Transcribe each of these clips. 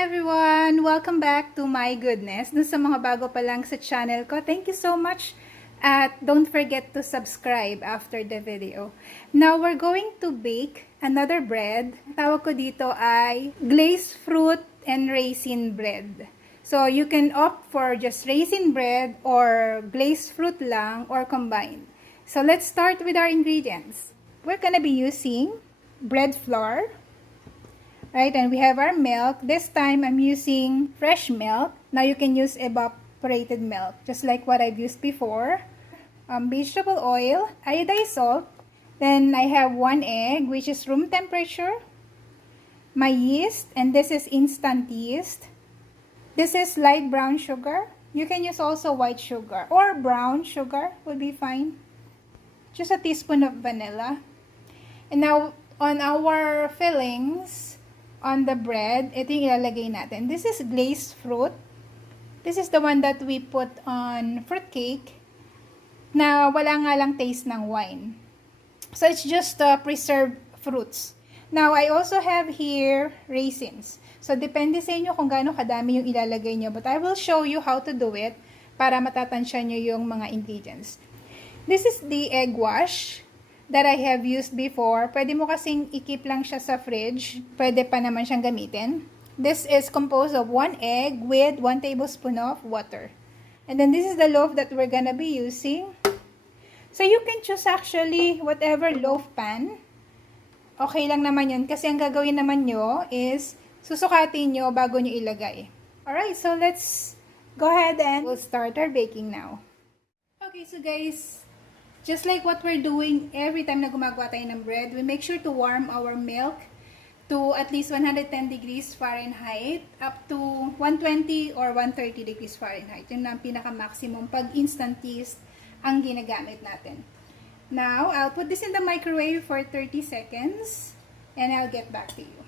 everyone! Welcome back to My Goodness. Dun sa mga bago pa lang sa channel ko, thank you so much. At don't forget to subscribe after the video. Now, we're going to bake another bread. Tawag ko dito ay glazed fruit and raisin bread. So, you can opt for just raisin bread or glazed fruit lang or combined. So, let's start with our ingredients. We're gonna be using bread flour. Right, and we have our milk. This time, I'm using fresh milk. Now, you can use evaporated milk, just like what I've used before. Vegetable oil, iodized salt. Then, I have 1 egg, which is room temperature. My yeast, and this is instant yeast. This is light brown sugar. You can use also white sugar, or brown sugar would be fine. Just a teaspoon of vanilla. And now, on our fillings, on the bread, ito yung ilalagay natin. This is glazed fruit. This is the one that we put on fruit cake na wala nga lang taste ng wine. So, it's just preserved fruits. Now, I also have here raisins. So, depende sa inyo kung gaano kadami yung ilalagay nyo. But I will show you how to do it para matatansya nyo yung mga ingredients. This is the egg wash that I have used before. Pwede mo kasing i-keep lang siya sa fridge. Pwede pa naman siyang gamitin. This is composed of 1 egg with 1 tablespoon of water. And then this is the loaf that we're gonna be using. So you can choose actually whatever loaf pan. Okay lang naman yun. Kasi ang gagawin naman nyo is susukatin nyo bago nyo ilagay. Alright, so let's go ahead and we'll start our baking now. Okay, so guys, just like what we're doing every time na gumagawa tayo ng bread, we make sure to warm our milk to at least 110 degrees Fahrenheit up to 120 or 130 degrees Fahrenheit. Yun ang pinaka-maximum pag instant yeast ang ginagamit natin. Now, I'll put this in the microwave for 30 seconds and I'll get back to you.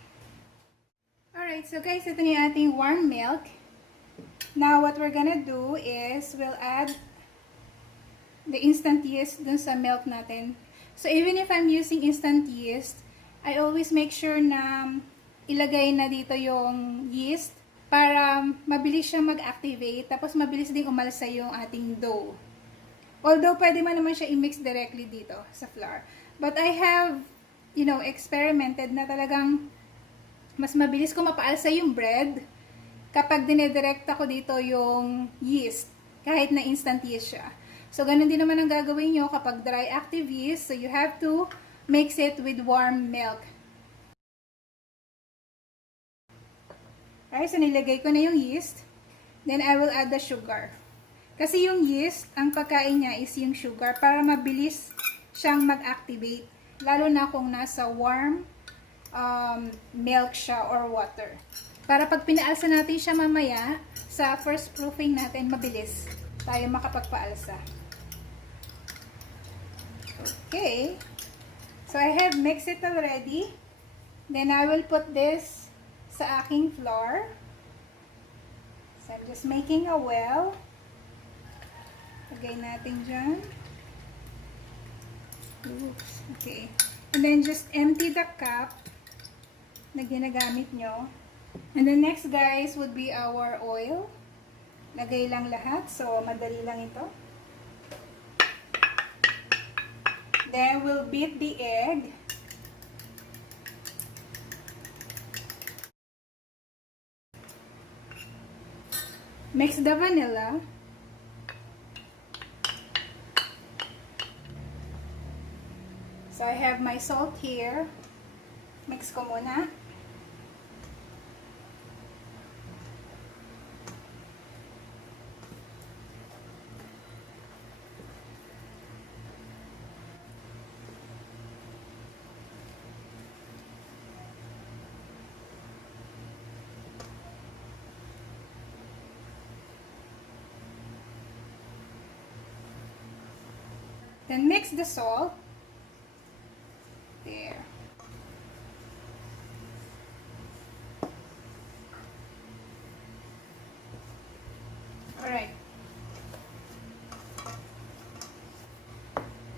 Alright, so guys, ito na yung ating warm milk. Now, what we're gonna do is we'll add the instant yeast dun sa milk natin. So, even if I'm using instant yeast, I always make sure na ilagay na dito yung yeast para mabilis siyang mag-activate, tapos mabilis ding umalsa yung ating dough. Although, pwede man naman siya i-mix directly dito sa flour. But I have, experimented na talagang mas mabilis ko mapaalsa yung bread kapag dinidirekta ko dito yung yeast, kahit na instant yeast siya. So, ganun din naman ang gagawin nyo kapag dry active yeast. So, you have to mix it with warm milk. Alright, so nilagay ko na yung yeast. Then, I will add the sugar. Kasi yung yeast, ang pagkain niya is yung sugar para mabilis siyang mag-activate. Lalo na kung nasa warm milk siya or water. Para pag pinaalsa natin siya mamaya, sa first proofing natin, mabilis tayo makapagpaalsa. Okay, so I have mixed it already. Then I will put this sa aking flour. So I'm just making a well. Lagay natin dyan. Oops, okay. And then just empty the cup na ginagamit nyo. And the next, guys, would be our oil. Lagay lang lahat. So, madali lang ito. Then, we'll beat the egg. Mix the vanilla. So, I have my salt here. Mix ko muna. Then mix the salt. There. Alright.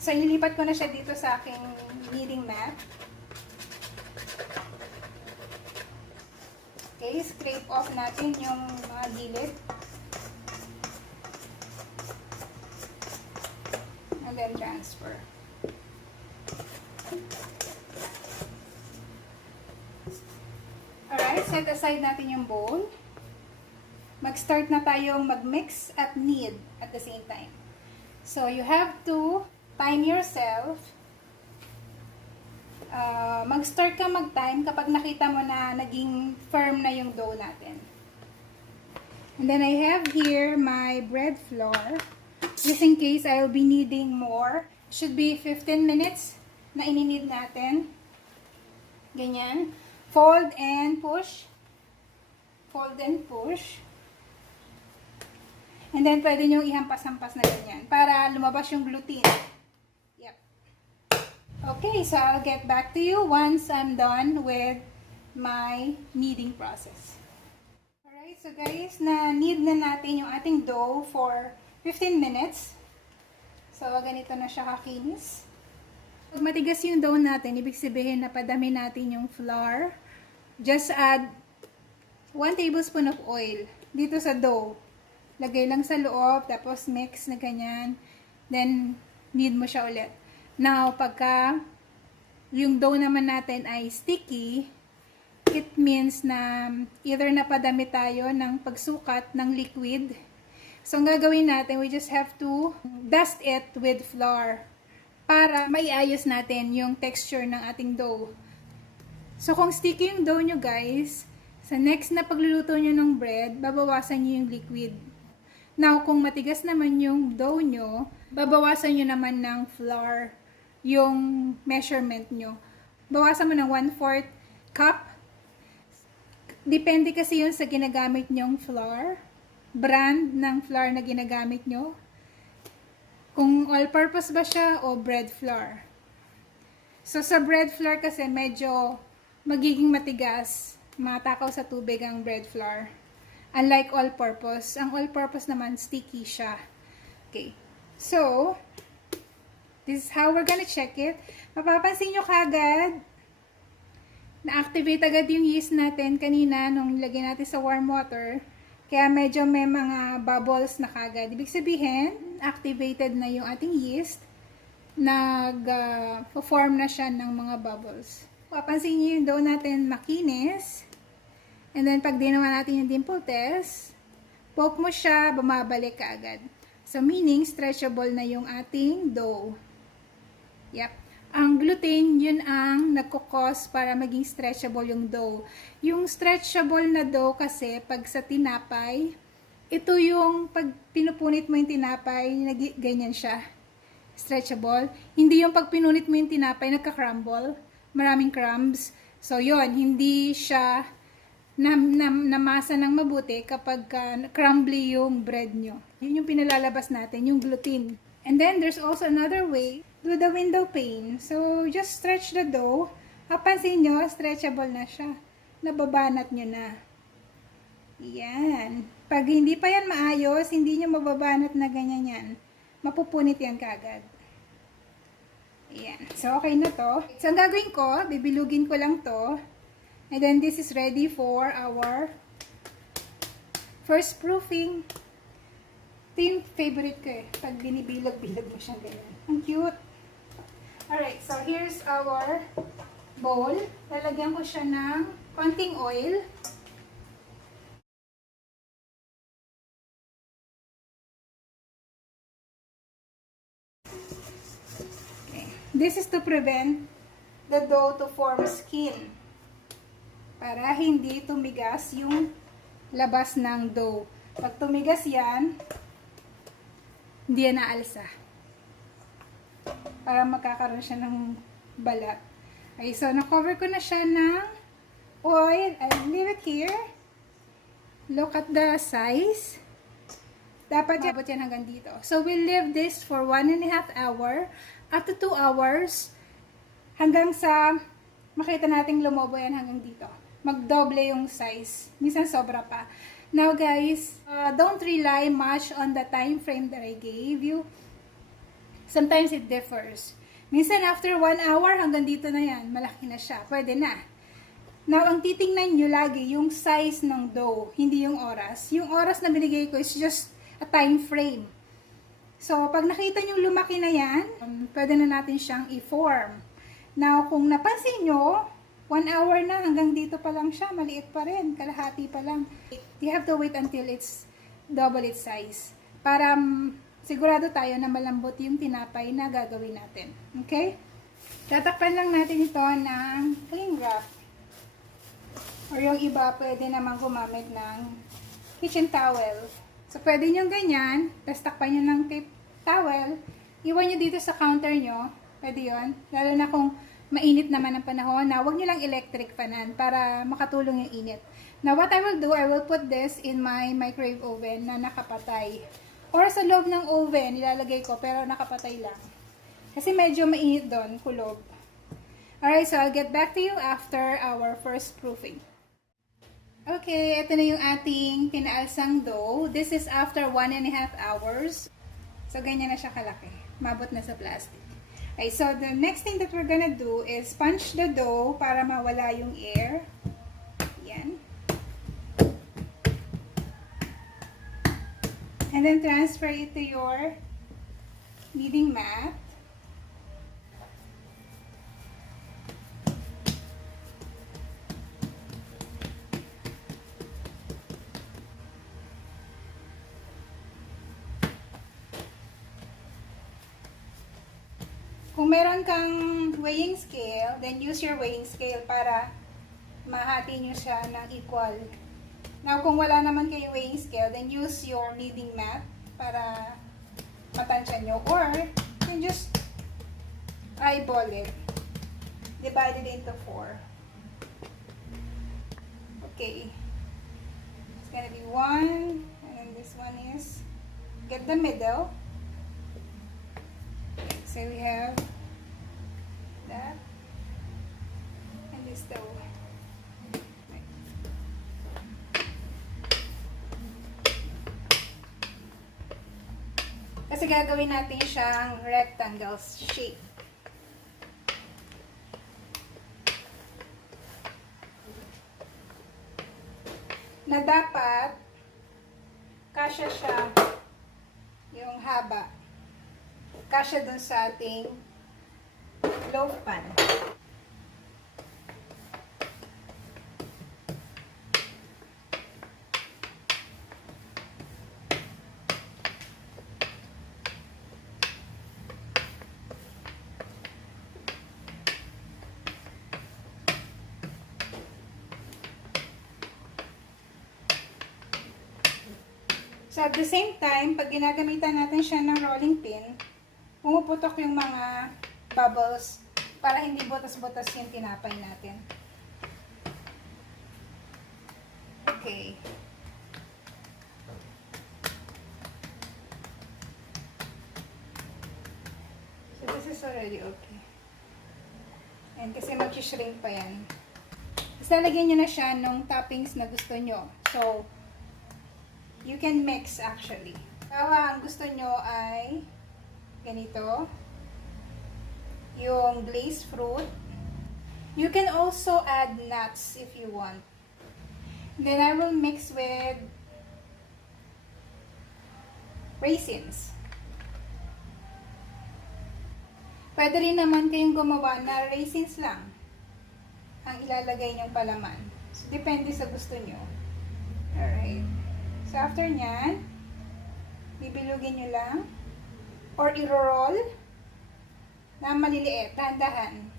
So, ililipat ko na siya dito sa aking kneading mat. Okay, scrape off natin yung mga gilid. And then transfer. Alright, set aside natin yung bowl. Mag-start na tayong mag-mix at knead at the same time. So, you have to time yourself. Mag-start ka mag-time kapag nakita mo na naging firm na yung dough natin. And then I have here my bread flour. Just in case I'll be needing more. Should be 15 minutes na ini-knead natin. Ganyan. Fold and push. Fold and push. And then, pwede nyo ihampas-hampas na ganyan para lumabas yung gluten. Yep. Okay, so I'll get back to you once I'm done with my kneading process. Alright, so guys, na-knead na natin yung ating dough for 15 minutes. So, ganito na siya kakinis. Pag matigas yung dough natin, ibig sabihin na padami natin yung flour. Just add 1 tablespoon of oil dito sa dough. Lagay lang sa loob, tapos mix na ganyan. Then, knead mo siya ulit. Now, pagka yung dough naman natin ay sticky, it means na either napadami tayo ng pagsukat ng liquid. So, ang gagawin natin, we just have to dust it with flour para maiayos natin yung texture ng ating dough. So, kung sticky yung dough nyo guys, sa next na pagluluto nyo ng bread, babawasan nyo yung liquid. Now, kung matigas naman yung dough nyo, babawasan nyo naman ng flour yung measurement nyo. Bawasan mo ng 1/4 cup. Depende kasi yun sa ginagamit nyong flour. Brand ng flour na ginagamit nyo. Kung all-purpose ba siya o bread flour. So, sa bread flour kasi medyo magiging matigas. Matakaw sa tubig ang bread flour. Unlike all-purpose. Ang all-purpose naman, sticky siya. Okay. So, this is how we're gonna check it. Mapapansin nyo kagad, na-activate agad yung yeast natin kanina nung nilagay natin sa warm water. Kaya medyo may mga bubbles na kagad. Ibig sabihin, activated na yung ating yeast. Nag-form na siya ng mga bubbles. Papansin nyo yung dough natin makinis. And then, pag ginawa natin yung dimple test, poke mo siya, bumabalik ka agad. So, meaning, stretchable na yung ating dough. Yep. Ang gluten, yun ang nagkukos para maging stretchable yung dough. Yung stretchable na dough kasi, pag sa tinapay, ito yung, pag pinupunit mo yung tinapay, ganyan siya. Stretchable. Hindi yung pag pinunit mo yung tinapay, nagka-crumble. Maraming crumbs. So, yun, hindi siya namasa ng mabuti kapag crumbly yung bread nyo. Yun yung pinalalabas natin, yung gluten. And then, there's also another way, do the window pane. So, just stretch the dough. Kapansin nyo, stretchable na siya. Nababanat nyo na. Yan. Pag hindi pa yan maayos, hindi nyo mababanat na ganyan yan. Mapupunit yan kaagad. Yan. So, okay na to. So, ang gagawin ko, bibilugin ko lang to. And then, this is ready for our first proofing. Ito yung favorite ko eh. Pag binibilog-bilog mo siya ganyan. Ang cute. Alright, so here's our bowl. Lalagyan ko siya ng konting oil. Okay. This is to prevent the dough to form skin. Para hindi tumigas yung labas ng dough. Pag tumigas yan, hindi yan naalsa. Para magkakaroon siya ng balat. Okay, so na-cover ko na siya ng oil. I'll leave it here. Look at the size. Dapat abot yan hanggang dito. So we'll leave this for 1.5 hours. After 2 hours, hanggang sa makita nating lumobo yan hanggang dito. Magdoble yung size. Minsan sobra pa. Now guys, don't rely much on the time frame that I gave you. Sometimes it differs. Minsan after 1 hour hanggang dito na yan, malaki na siya. Pwede na. Now, ang titingnan nyo lagi, yung size ng dough, hindi yung oras. Yung oras na binigay ko is just a time frame. So, pag nakita nyo lumaki na yan, pwede na natin siyang i-form. Now, kung napansin nyo, 1 hour na, hanggang dito pa lang siya, maliit pa rin, kalahati pa lang. You have to wait until it's double its size. Para sigurado tayo na malambot yung tinapay na gagawin natin. Okay? Tatakpan lang natin ito ng cling wrap. Or yung iba, pwede naman gumamit ng kitchen towel. So, pwede nyo ganyan, tapos takpan nyo ng tape towel, iwan nyo dito sa counter nyo, pwede yun. Lalo na kung mainit naman ang panahon, na huwag nyo lang electric fanan para makatulong yung init. Now, what I will do, I will put this in my microwave oven na nakapatay. Or sa loob ng oven, nilalagay ko, pero nakapatay lang. Kasi medyo mainit doon, kulob. Alright, so I'll get back to you after our first proofing. Okay, ito na yung ating pinaalsang dough. This is after 1.5 hours. So, ganyan na siya kalaki. Mabot na sa plastic. Okay, so the next thing that we're gonna do is punch the dough para mawala yung air. Yan. And then transfer it to your kneading mat. Kung meron kang weighing scale, then use your weighing scale para mahati nyo siya ng equal. Now, kung wala naman kayo weighing scale, then use your kneading mat para matansya nyo. Or, you can just eyeball it. Divide it into 4. Okay. It's gonna be 1, and then this one is, get the middle. So we have that and this dough. Kasi gagawin natin siyang rectangle shape. Na dapat kasya siya yung haba. Kasya dun sa ating loaf pan. So at the same time, pag ginagamitan natin siya ng rolling pin, pumuputok yung mga bubbles para hindi butas-butas yung tinapay natin. Okay. So this is already okay. And kasi mag-shrink pa yan. Tapos lalagyan nyo na siya nung toppings na gusto nyo. So, you can mix actually. Kawa, ang gusto nyo ay ganito, yung glazed fruit. You can also add nuts if you want. Then I will mix with raisins. Pwede rin naman kayong gumawa na raisins lang ang ilalagay niyong palaman. So, depende sa gusto nyo. Alright. So, after nyan, bibilugin nyo lang or i-roll na maliliit, dahan-dahan.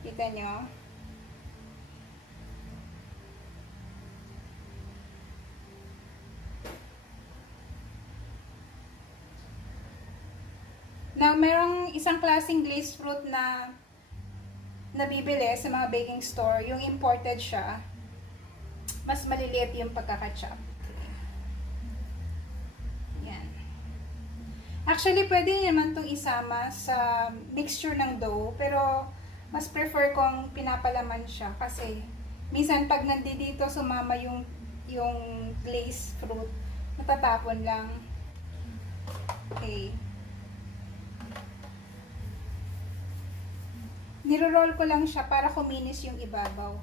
Kita nyo? Now, merong isang klaseng glazed fruit na nabibili sa mga baking store. Yung imported siya. Mas maliliit yung pagkakachop. Yan. Actually, pwede naman itong isama sa mixture ng dough. Pero, mas prefer kong pinapalaman siya. Kasi, minsan pag nandito sumama yung glazed fruit, natatapon lang. Okay. Niro-roll ko lang siya para kuminis yung ibabaw.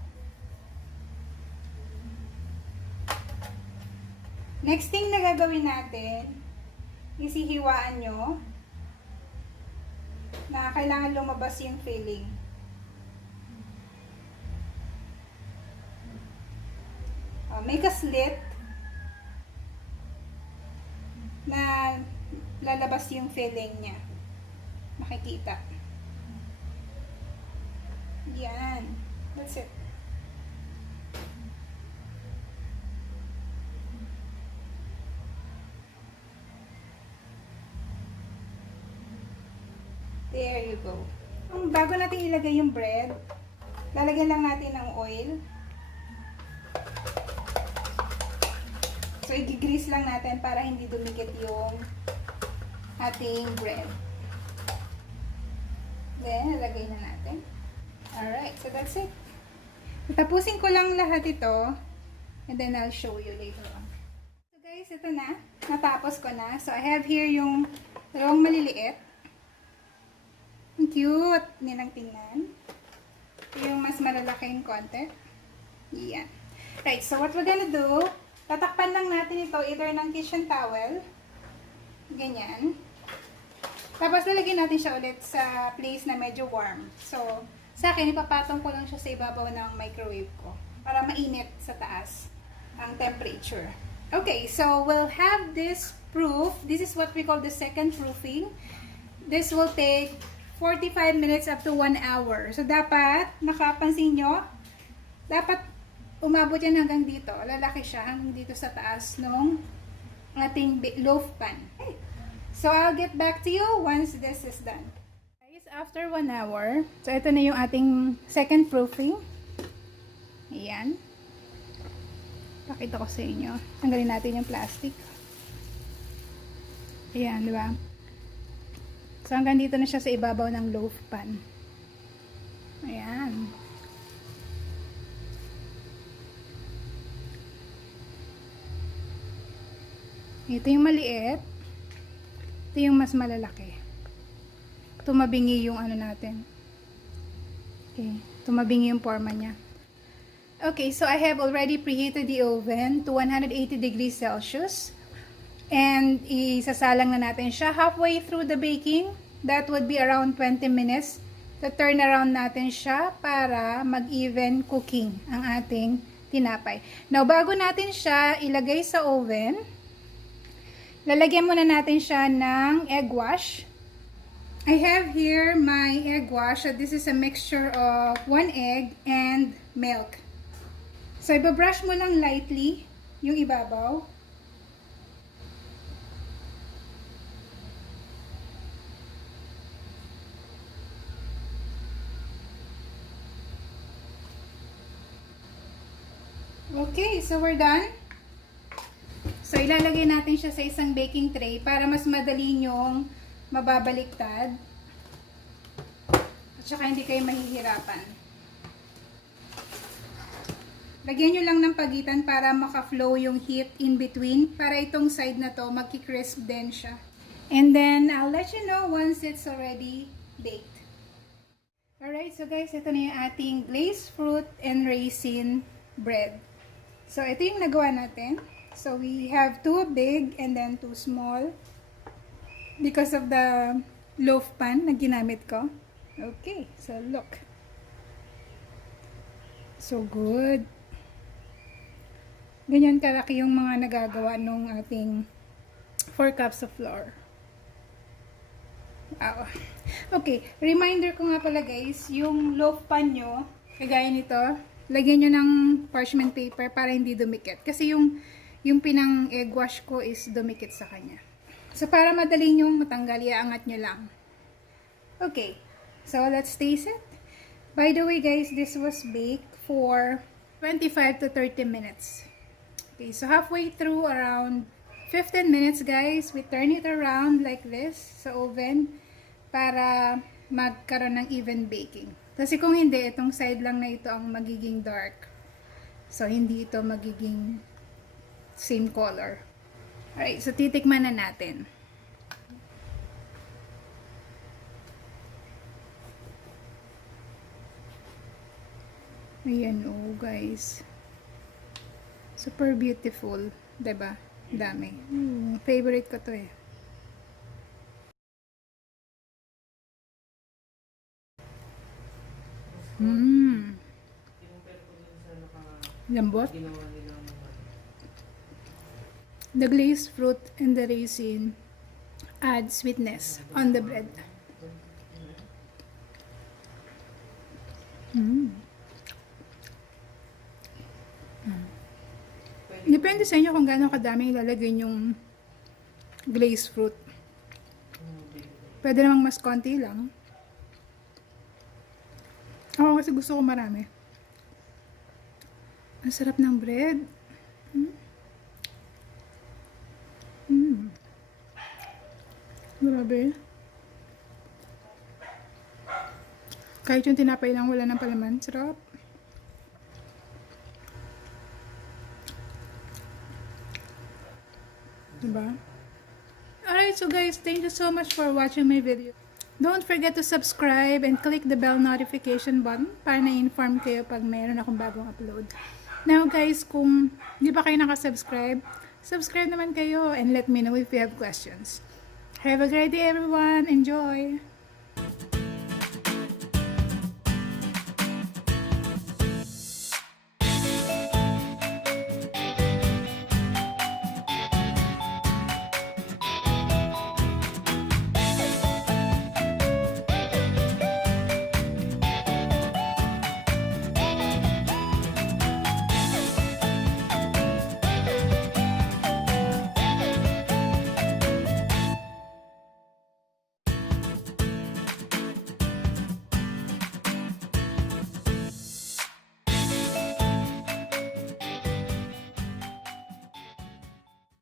Next thing na gagawin natin, isihiwaan nyo na kailangan lumabas yung filling. May ka-slit na lalabas yung filling niya. Makikita. Yan. That's it. There you go. Bago natin ilagay yung bread, lalagyan lang natin ng oil. So, i-grease lang natin para hindi dumikit yung ating bread. Then, lalagay na natin. Alright, so that's it. Tapusin ko lang lahat ito, and then I'll show you later on. So guys, ito na. Natapos ko na. So, I have here yung dalawang maliliit. Ang cute nilang tingnan. Yung mas malalaking konti. Yan. Right, so what we're gonna do, tatakpan lang natin ito either ng kitchen towel. Ganyan. Tapos lalagyan natin siya ulit sa place na medyo warm. So, sa akin, ipapatong ko lang siya sa ibabaw ng microwave ko para mainit sa taas ang temperature. Okay, so we'll have this proof. This is what we call the second proofing. This will take 45 minutes up to 1 hour. So, dapat, nakapansin nyo, dapat umabot yan hanggang dito. Lalaki siya hanggang dito sa taas ng ating loaf pan. Okay. So, I'll get back to you once this is done. Guys, after 1 hour, so ito na yung ating second proofing. Ayan. Pakita ko sa inyo. Tanggalin natin yung plastic. Ayan, di ba? So, hanggang dito na siya sa ibabaw ng loaf pan. Ayan. Ito yung maliit. Ito yung mas malalaki. Tumabingi yung ano natin. Okay. Tumabingi yung forma niya. Okay, so I have already preheated the oven to 180 degrees Celsius. And isasalang na natin siya halfway through the baking. That would be around 20 minutes. To turn around natin siya para mag-even cooking ang ating tinapay. Now, bago natin siya ilagay sa oven, lalagyan muna natin siya ng egg wash. I have here my egg wash. So this is a mixture of 1 egg and milk. So, ibabrush mo lang lightly yung ibabaw. Okay, so we're done. So, ilalagay natin siya sa isang baking tray para mas madali nyong mababaliktad. At saka hindi kayo mahihirapan. Lagyan nyo lang ng pagitan para maka-flow yung heat in between. Para itong side na to, magki-crisp din siya. And then, I'll let you know once it's already baked. Alright, so guys, ito na yung ating glazed fruit and raisin bread. So, ito yung nagawa natin. So, we have 2 big and then 2 small. Because of the loaf pan na ginamit ko. Okay, so look. So good. Ganyan kalaki yung mga nagagawa nung ating 4 cups of flour. Wow. Okay, reminder ko nga pala guys, yung loaf pan nyo, kagaya nito, lagyan nyo ng parchment paper para hindi dumikit. Kasi yung pinang egg wash ko is dumikit sa kanya. So, para madali nyo matanggal, iaangat nyo lang. Okay, so let's taste it. By the way guys, this was baked for 25 to 30 minutes. Okay, so halfway through, around 15 minutes guys, we turn it around like this sa oven para magkaroon ng even baking. Kasi kung hindi, itong side lang na ito ang magiging dark. So, hindi ito magiging same color. Alright, so titikman na natin. Ayan oh, guys. Super beautiful. Diba? Dami. Favorite ko to eh. Lambot. The glazed fruit and the raisin add sweetness on the bread. Depende sa inyo kung gaano kadami ilalagay yung glazed fruit. Pwede namang mas konti lang. Ako kasi gusto ko marami. Ang sarap ng bread. Grabe. Kahit yung tinapay lang wala ng palaman. Sarap. Diba? Alright, so guys, thank you so much for watching my video. Don't forget to subscribe and click the bell notification button para na-inform kayo pag mayroon akong bagong upload. Now guys, kung di pa kayo nakasubscribe, subscribe naman kayo and let me know if you have questions. Have a great day everyone. Enjoy!